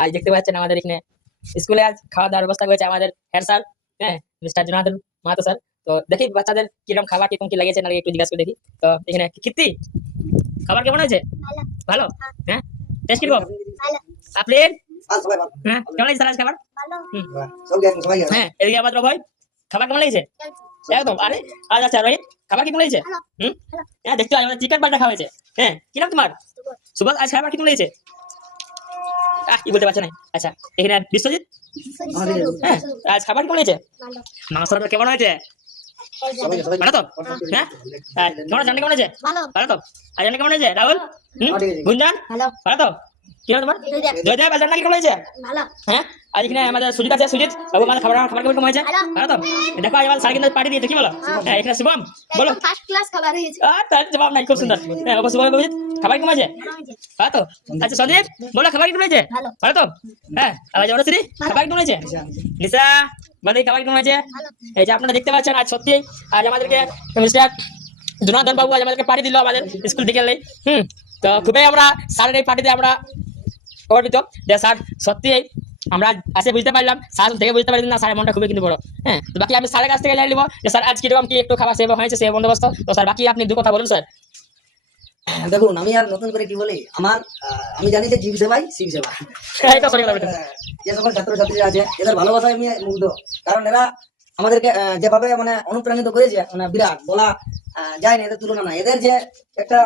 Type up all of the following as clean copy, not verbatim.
আজ দেখতে পাচ্ছেন আমাদের এখানে স্কুলে আজ খাওয়া দাওয়ার ব্যবস্থা করেছে আমাদের হেড স্যার, হ্যাঁ, মিস্টার জনার্দন মাহাতো স্যার। তো দেখি বাচ্চাদের কিরকম খাবার কিরকম কি লেগেছে না একটু জিজ্ঞাসা করে দেখি। তো এখানে কীর্তি, খাবার কেমন হয়েছে? ভালো। ভালো, হ্যাঁ, টেস্ট কিরকম? ভালো। আপনার, সবাই ভালো। হ্যাঁ, কেমন লাগছে স্যার আজ খাবার? ভালো। হুম, সবাই হ্যাঁ, এদিকে আমাদের ভাই খাবার কেমন লেগেছে? একদম। আরে আচ্ছা রোহিত, খাবার কি কেমন লেগেছে? ভালো। হুম, হ্যাঁ, দেখতে আমাদের চিকেন পাল্টা খাওয়া হয়েছে। হ্যাঁ, কি নাম তোমার? সুভাষ। আজ খাবার কি কেমন লেগেছে? কি বলতে পারছো না? আচ্ছা, এখানে বিশ্বজিৎ, হ্যাঁ, আজ খাবার কেমন হয়েছে? ভালো। মাংসটা কেমন হয়েছে? ভালো তো, হ্যাঁ, কেমন আছে? রান্না কেমন হয়েছে? ভালো। ভালো তো। আর রান্না কেমন হয়েছে রাহুল? গুঞ্জন, ভালো। ভালো তো। কি নাম তোমার? জয়দেব। জয়দেব, আজ রান্না কি কেমন হয়েছে? ভালো। হ্যাঁ, আর এখানে আমাদের সুজিত আছে, সুজিত বাবু, আমাদের খাবার খাবার কেমন হয়েছে? ভালো তো। দেখো আজ আমাদের স্যার কিন্তু পার্টি দিয়েছে, কি বলো? হ্যাঁ, এখানে শুভম, বলো। একদম ফার্স্ট ক্লাস খাবার হয়েছে। তার জবাব নাই, খুব সুন্দর। হ্যাঁ, অবশ্যই বলো অভিজিৎ, খাবার কেমন হয়েছে? ভালো তো। আচ্ছা সন্দীপ, বলো খাবার কেমন হয়েছে? ভালো। ভালো তো। হ্যাঁ, আর জনশ্রী, খাবার কেমন হয়েছে? নিশা, বলো খাবার কেমন হয়েছে? ভালো। এই যে আপনারা দেখতে পাচ্ছেন আজ সত্যি আজ আমাদেরকে মিস্টার জনার্দন বাবু আজ আমাদেরকে পার্টি দিল আমাদের স্কুল থেকে। তো খুবই আমরা স্যারের এই পার্টিতে আমরা গর্বিত যে স্যার সত্যি আমরা আসে বুঝতে পারলাম, স্যার থেকে বুঝতে পারলাম না স্যারের মনটা খুবই কিন্তু বড়। হ্যাঁ, তো বাকি আমি স্যারের কাছ থেকে জানিয়ে নিব যে স্যার আজ কিরকম কি একটু খাবার সেবা হয়েছে, সেই বন্দোবস্ত। তো স্যার বাকি আপনি দু কথা বলুন স্যার। দেখুন, আমি আর নতুন করে কি বলি, আমার আমি জানি যে জীব সেবাই শিব সেবা। এটা সরি কথা বলতে। যে সকল ছাত্রছাত্রীরা আছে এদের ভালোবাসায় আমি মুগ্ধ, কারণ এরা আমাদেরকে যেভাবে মানে অনুপ্রাণিত করেছে, মানে বিরাট বলা যায় না, এদের তুলনা নাই। এদের যে একটা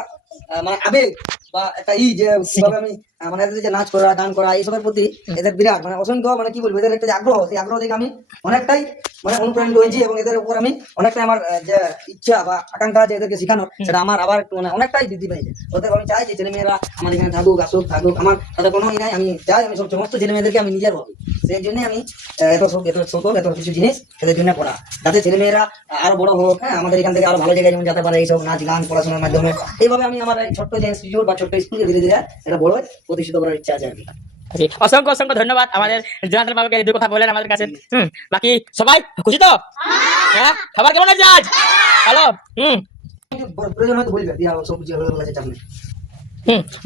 মানে আবেগ বা একটা যে কিভাবে আমি মানে এদের যে নাচ করা গান করা এইসবের প্রতি এদের বিরাট মানে অসংখ্য মানে কি বলবো, এদের একটা যে আগ্রহ, সেই আগ্রহ থেকে আমি অনেকটাই মানে অনুপ্রাণিত হয়েছি, এবং এদের উপর আমি অনেকটাই আমার যে ইচ্ছা বা আকাঙ্ক্ষা আছে এদেরকে শেখানোর, সেটা আমার আবার একটু মানে অনেকটাই বৃদ্ধি পেয়েছে। ওদের আমি চাই যে ছেলেমেয়েরা আমার এখানে থাকুক, আসুক, থাকুক, আমার তাদের কোনো নাই। আমি চাই আমি সমস্ত ছেলেমেয়েদেরকে আমি নিজের ভাবি, সেই জন্যই আমি এত সকল এত কিছু জিনিস এদের জন্য করা, যাতে ছেলেমেয়েরা আরো বড় হোক, হ্যাঁ, আমাদের এখান থেকে আরো ভালো জায়গায় যেমন যেতে পারে এইসব নাচ গান পড়াশোনার মাধ্যমে। এইভাবে আমি আমার এই ছোট্ট যে ইনস্টিটিউট বা ছোট্ট স্কুলকে ধীরে ধীরে এটা বড় প্রতিষ্ঠিত করার ইচ্ছা আছে আর কি। অসংখ্য অসংখ্য ধন্যবাদ আমাদের জনার্দন বাবুকে এই দু কথা বলেন আমাদের কাছে। বাকি খুশি তো? হ্যাঁ, খাবার কেমন আছে আজ? ভালো। প্রয়োজন হয়তো বলবে দিয়া সব যে হয়ে গেছে চাপ নেই।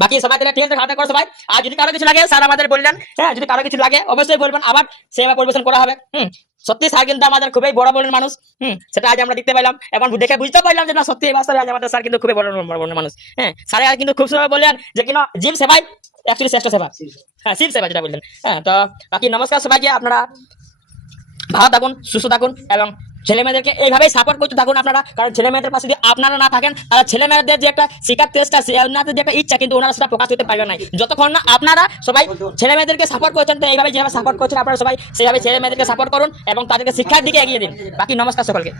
বাকি সবাই তাহলে ঠিক আছে, খাওয়া দাওয়া করো সবাই। আর যদি কারো কিছু লাগে স্যার আমাদের বললেন, হ্যাঁ, যদি কারো কিছু লাগে অবশ্যই বলবেন, আবার সেবা পরিবেশন করা হবে। সত্যি স্যার কিন্তু আমাদের খুবই বড় বড় মানুষ। সেটা আজ আমরা দেখতে পেলাম এবং দেখে বুঝতে পারলাম যে না সত্যি এই বাস্তবে আজ আমাদের স্যার কিন্তু খুবই বড় বড় মানুষ। হ্যাঁ, স্যার কিন্তু খুব সময় বললেন যে কিনা জিম সেবাই অ্যাকচুয়ালি শ্রেষ্ঠ সেবা। হ্যাঁ, শিব সেবা যেটা বললেন। হ্যাঁ, তো বাকি নমস্কার সবাইকে। আপনারা ভালো থাকুন, সুস্থ থাকুন এবং ছেলে মেয়েদেরকে এইভাবেই সাপোর্ট করতে থাকুন আপনারা, কারণ ছেলে মেয়েদের পাশে যদি আপনারা না থাকেন তাহলে ছেলে মেয়েদের যে একটা শিকার চেষ্টা, ওনাদের যে একটা ইচ্ছা কিন্তু ওনারা সেটা প্রকাশ করতে পারবে না যতক্ষণ না আপনারা সবাই ছেলে মেয়েদেরকে সাপোর্ট করছেন। তো এইভাবে যেভাবে সাপোর্ট করছেন আপনারা সবাই সেইভাবে ছেলে মেয়েদেরকে সাপোর্ট করুন এবং তাদেরকে শিক্ষার দিকে এগিয়ে দিন। বাকি নমস্কার সকলকে।